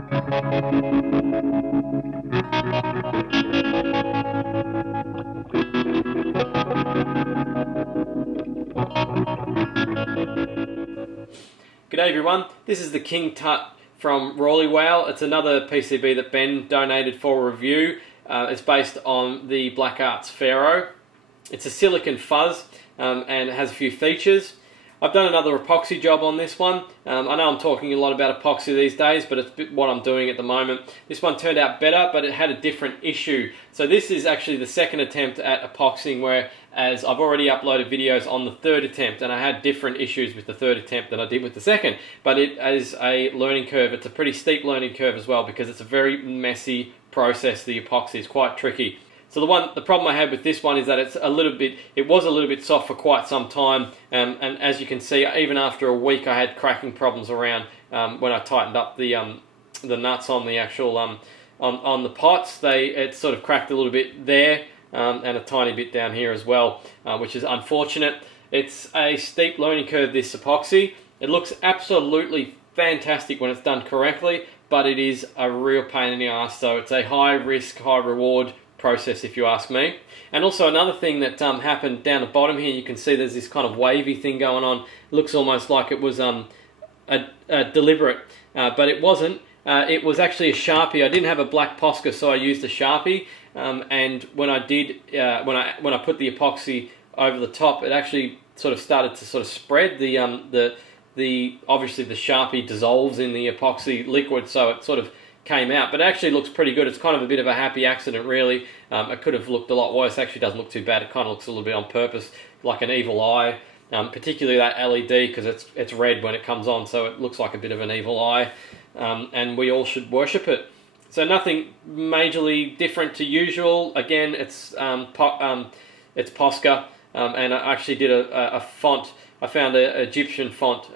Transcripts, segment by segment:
G'day everyone, this is the King Tut from Rullywow. It's another PCB that Ben donated for review. It's based on the Black Arts Pharoh. It's a silicon fuzz and it has a few features. I've done another epoxy job on this one. I know I'm talking a lot about epoxy these days, but it's what I'm doing at the moment. This one turned out better, but it had a different issue. So this is actually the second attempt at epoxying, whereas I've already uploaded videos on the third attempt, and I had different issues with the third attempt than I did with the second. But it is a learning curve. It's a pretty steep learning curve as well, because it's a very messy process. The epoxy is quite tricky. So the problem I had with this one is that it was a little bit soft for quite some time, and as you can see, even after a week, I had cracking problems around when I tightened up the nuts on the actual on the pots. It sort of cracked a little bit there, and a tiny bit down here as well, which is unfortunate. It's a steep learning curve, this epoxy. It looks absolutely fantastic when it's done correctly, but it is a real pain in the ass. So it's a high risk, high reward process, if you ask me. And also another thing that happened down the bottom here, you can see there's this kind of wavy thing going on. It looks almost like it was deliberate, but it wasn't. It was actually a Sharpie. I didn't have a black Posca, so I used a Sharpie. And when I put the epoxy over the top, it actually sort of started to sort of spread. Obviously the Sharpie dissolves in the epoxy liquid, so it sort of came out, but it actually looks pretty good. It's kind of a bit of a happy accident, really. It could have looked a lot worse. It actually doesn't look too bad. It kind of looks a little bit on purpose, like an evil eye, particularly that LED, because it's red when it comes on, so it looks like a bit of an evil eye, and we all should worship it. So nothing majorly different to usual. Again, it's Posca, and I actually did a font. I found an Egyptian font,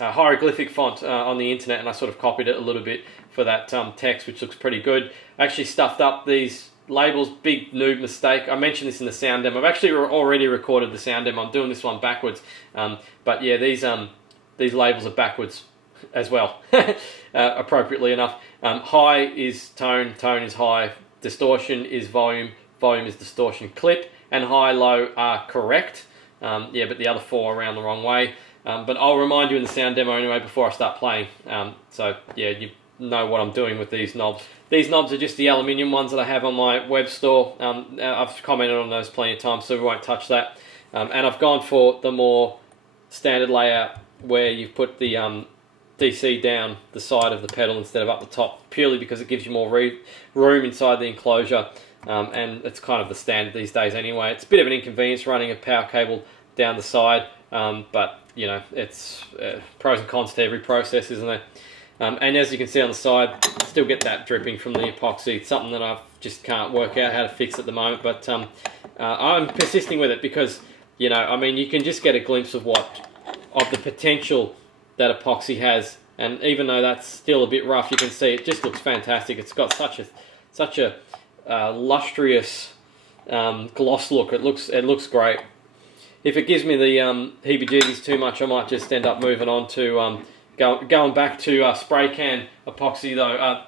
a hieroglyphic font on the internet, and I sort of copied it a little bit for that text, which looks pretty good. I actually stuffed up these labels. Big noob mistake. I mentioned this in the sound demo. I've actually already recorded the sound demo. I'm doing this one backwards, but yeah, these labels are backwards as well, appropriately enough. High is tone, tone is high, distortion is volume, volume is distortion clip, and high, low are correct. Yeah, but the other four are around the wrong way. But I'll remind you in the sound demo anyway before I start playing. So yeah, you know what I'm doing with these knobs. These knobs are just the aluminium ones that I have on my web store. I've commented on those plenty of times, so we won't touch that. And I've gone for the more standard layout where you put the DC down the side of the pedal instead of up the top, purely because it gives you more room inside the enclosure, and it's kind of the standard these days anyway. It's a bit of an inconvenience running a power cable down the side, but you know, it's pros and cons to every process, isn't there? And as you can see on the side, still get that dripping from the epoxy. It's something that I just can't work out how to fix at the moment, but I'm persisting with it because, you know, I mean, you can just get a glimpse of the potential that epoxy has, and even though that's still a bit rough, you can see it just looks fantastic. It's got such a lustrous gloss look. It looks great. If it gives me the heebie-jeebies too much, I might just end up moving on to going back to spray can epoxy, though,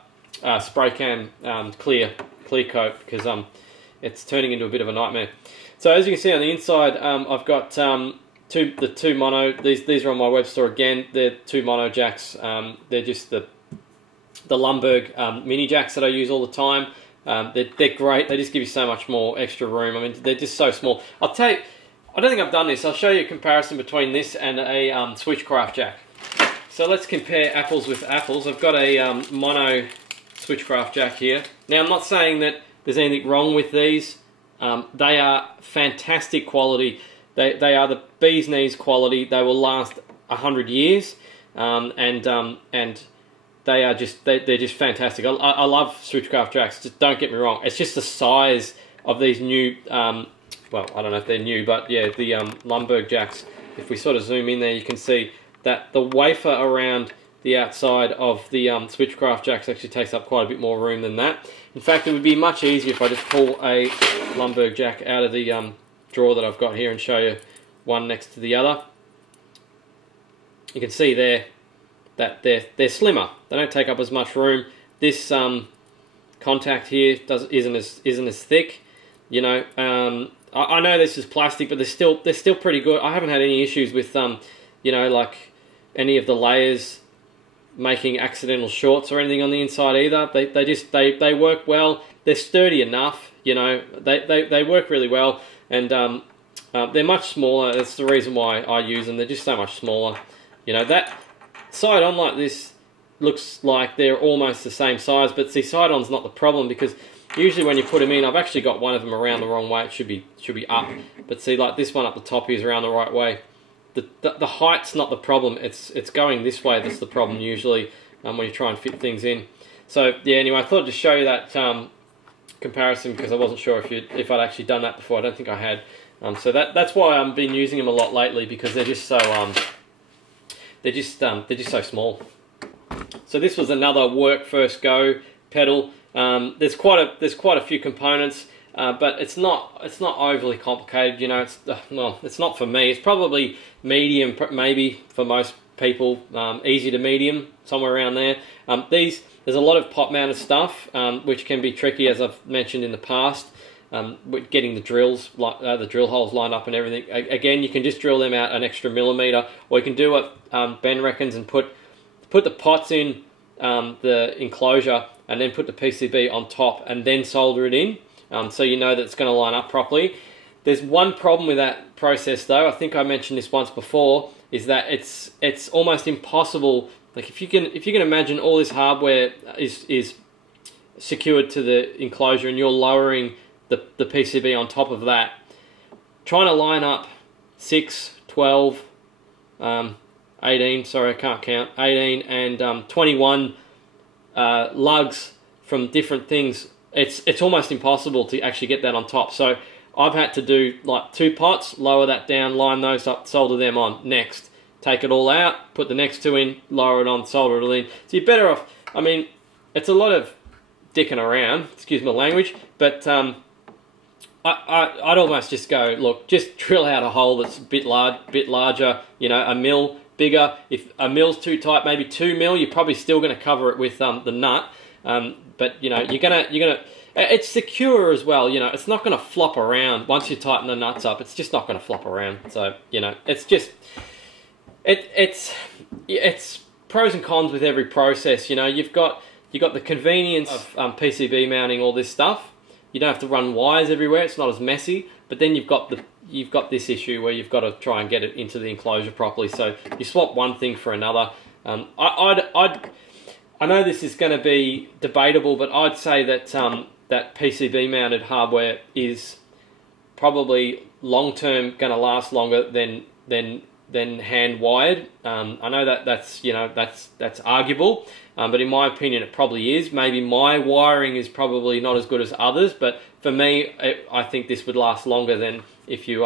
spray can clear coat, because it's turning into a bit of a nightmare. So as you can see on the inside, I've got the two mono. These are on my web store again. They're two mono jacks. They're just the Lumberg mini jacks that I use all the time. They're great. They just give you so much more extra room. I mean, they're just so small. I'll tell you, I don't think I've done this. I'll show you a comparison between this and a Switchcraft jack. So let's compare apples with apples. I've got a mono Switchcraft jack here. Now, I'm not saying that there's anything wrong with these. They are fantastic quality. They are the bee's knees quality. They will last 100 years, and they are they're just fantastic. I love Switchcraft jacks. Just don't get me wrong. It's just the size of these new. Well, I don't know if they're new, but yeah, the Lumberg jacks. If we sort of zoom in there, you can see that the wafer around the outside of the Switchcraft jacks actually takes up quite a bit more room than that. In fact, it would be much easier if I just pull a Lumberg jack out of the drawer that I've got here and show you one next to the other. You can see there that they're slimmer. They don't take up as much room. This contact here isn't as thick. You know, I know this is plastic, but they're still pretty good. I haven't had any issues with you know, like any of the layers making accidental shorts or anything on the inside either. They work well. They're sturdy enough. You know, they work really well, and they're much smaller. That's the reason why I use them. They're just so much smaller. You know, that side on like this looks like they're almost the same size, but see, side on's not the problem, because usually when you put them in, I've actually got one of them around the wrong way. It should be up, but see, like this one up the top here is around the right way. The height's not the problem. It's going this way that's the problem usually when you try and fit things in. So yeah, anyway, I thought I'd just show you that comparison, because I wasn't sure if I'd actually done that before. I don't think I had. So that's why I've been using them a lot lately, because they're just so they're just so small. So this was another work first go pedal. There's quite a few components, but it's not overly complicated. You know, well, it's not for me. It's probably medium, maybe for most people, easy to medium, somewhere around there. There's a lot of pot mounted stuff, which can be tricky, as I've mentioned in the past. With getting the drill holes lined up and everything. Again, you can just drill them out an extra millimeter, or you can do what Ben reckons and put the pots in the enclosure, and then put the PCB on top, and then solder it in, so you know that it's going to line up properly. There's one problem with that process, though. I think I mentioned this once before, is that it's almost impossible. Like if you can imagine all this hardware is secured to the enclosure, and you're lowering the PCB on top of that, trying to line up 6, 12, 18, sorry, I can't count, 18 and 21 lugs from different things, it's almost impossible to actually get that on top. So I've had to do like 2 pots, lower that down, line those up, solder them on. Next, take it all out, put the next 2 in, lower it on, solder it in. So you're better off, I mean, it's a lot of dicking around, excuse my language, but I'd almost just go, look, just drill out a hole that's a bit larger, you know, a mil bigger. If a mil's too tight, maybe 2 mil, you're probably still going to cover it with the nut. But you know, you're gonna. It's secure as well. You know, it's not going to flop around once you tighten the nuts up. It's just not going to flop around. So you know, it's just it's pros and cons with every process. You know, you've got the convenience of PCB mounting all this stuff. You don't have to run wires everywhere. It's not as messy. But then you've got this issue where you've got to try and get it into the enclosure properly. So you swap one thing for another. I know this is going to be debatable, but I'd say that that PCB mounted hardware is probably long term going to last longer than hand wired. I know that's arguable, but in my opinion, it probably is. Maybe my wiring is probably not as good as others, but for me, I think this would last longer than if you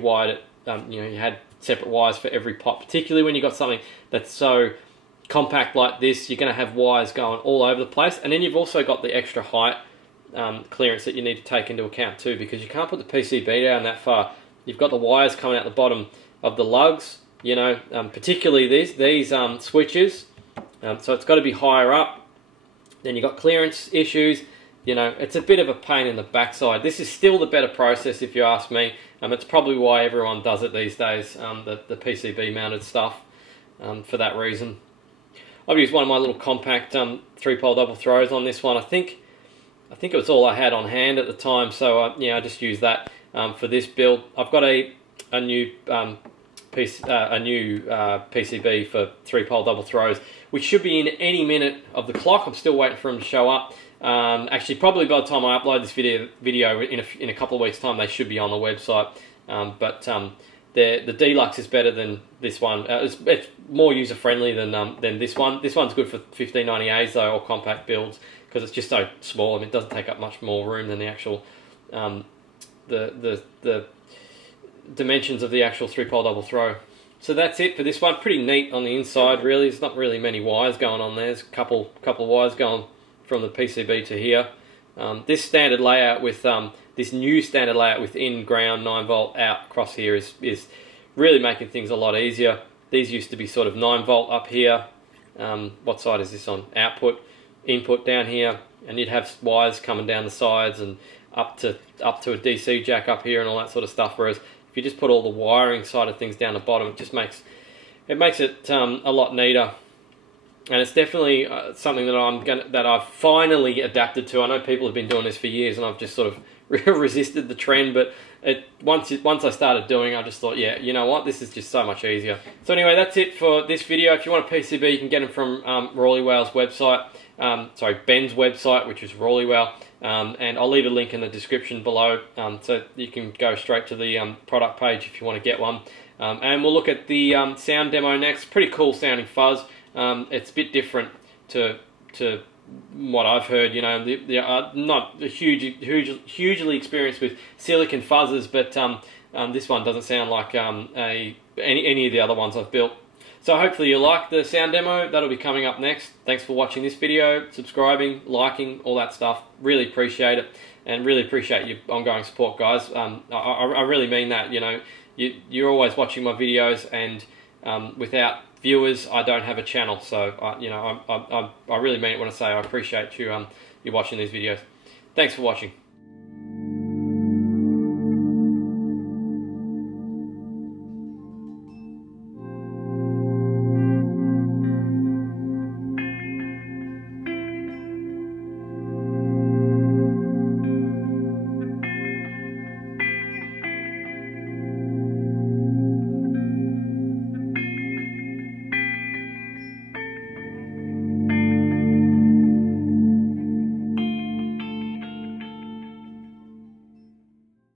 wired it. You know, you had separate wires for every pot, particularly when you got something that's so compact like this. You're going to have wires going all over the place, and then you've also got the extra height clearance that you need to take into account too, because you can't put the PCB down that far. You've got the wires coming out the bottom of the lugs, you know, particularly these switches, so it's got to be higher up. Then you've got clearance issues. You know, it's a bit of a pain in the backside. This is still the better process if you ask me. It's probably why everyone does it these days, the PCB mounted stuff, for that reason. I've used one of my little compact 3-pole double throws on this one. I think it was all I had on hand at the time, so yeah, I just used that for this build. I've got a new PCB for 3-pole double throws, which should be in any minute of the clock. I'm still waiting for them to show up. Actually, probably by the time I upload this video in a couple of weeks' time, they should be on the website. But the Deluxe is better than this one. It's more user friendly than this one. This one's good for 1590As though, or compact builds, because it's just so small. I mean, it doesn't take up much more room than the actual the dimensions of the actual 3-pole double throw. So that's it for this one. Pretty neat on the inside, really. There's not really many wires going on there. There's a couple of wires going from the PCB to here. This standard layout with this new standard layout with in-ground 9-volt out across here is really making things a lot easier. These used to be sort of 9-volt up here, what side is this on? Output, input down here, and you'd have wires coming down the sides and up to a DC jack up here and all that sort of stuff. Whereas if you just put all the wiring side of things down the bottom, it just makes it a lot neater. And it's definitely something that I've finally adapted to. I know people have been doing this for years, and I've just sort of resisted the trend. But once I started doing it, I just thought, yeah, you know what, this is just so much easier. So anyway, that's it for this video. If you want a PCB, you can get them from Rullywow's website. Sorry, Ben's website, which is Rullywow. And I'll leave a link in the description below, so you can go straight to the product page if you want to get one. And we'll look at the sound demo next. Pretty cool sounding fuzz. It's a bit different to what I've heard. You know, I'm not hugely experienced with silicon fuzzes, but this one doesn't sound like any of the other ones I've built. So hopefully you like the sound demo. That'll be coming up next. Thanks for watching this video, subscribing, liking, all that stuff. Really appreciate it, and really appreciate your ongoing support, guys. I really mean that. You know, you're always watching my videos, and without viewers, I don't have a channel. So you know, I really mean it when I say I appreciate you watching these videos. Thanks for watching.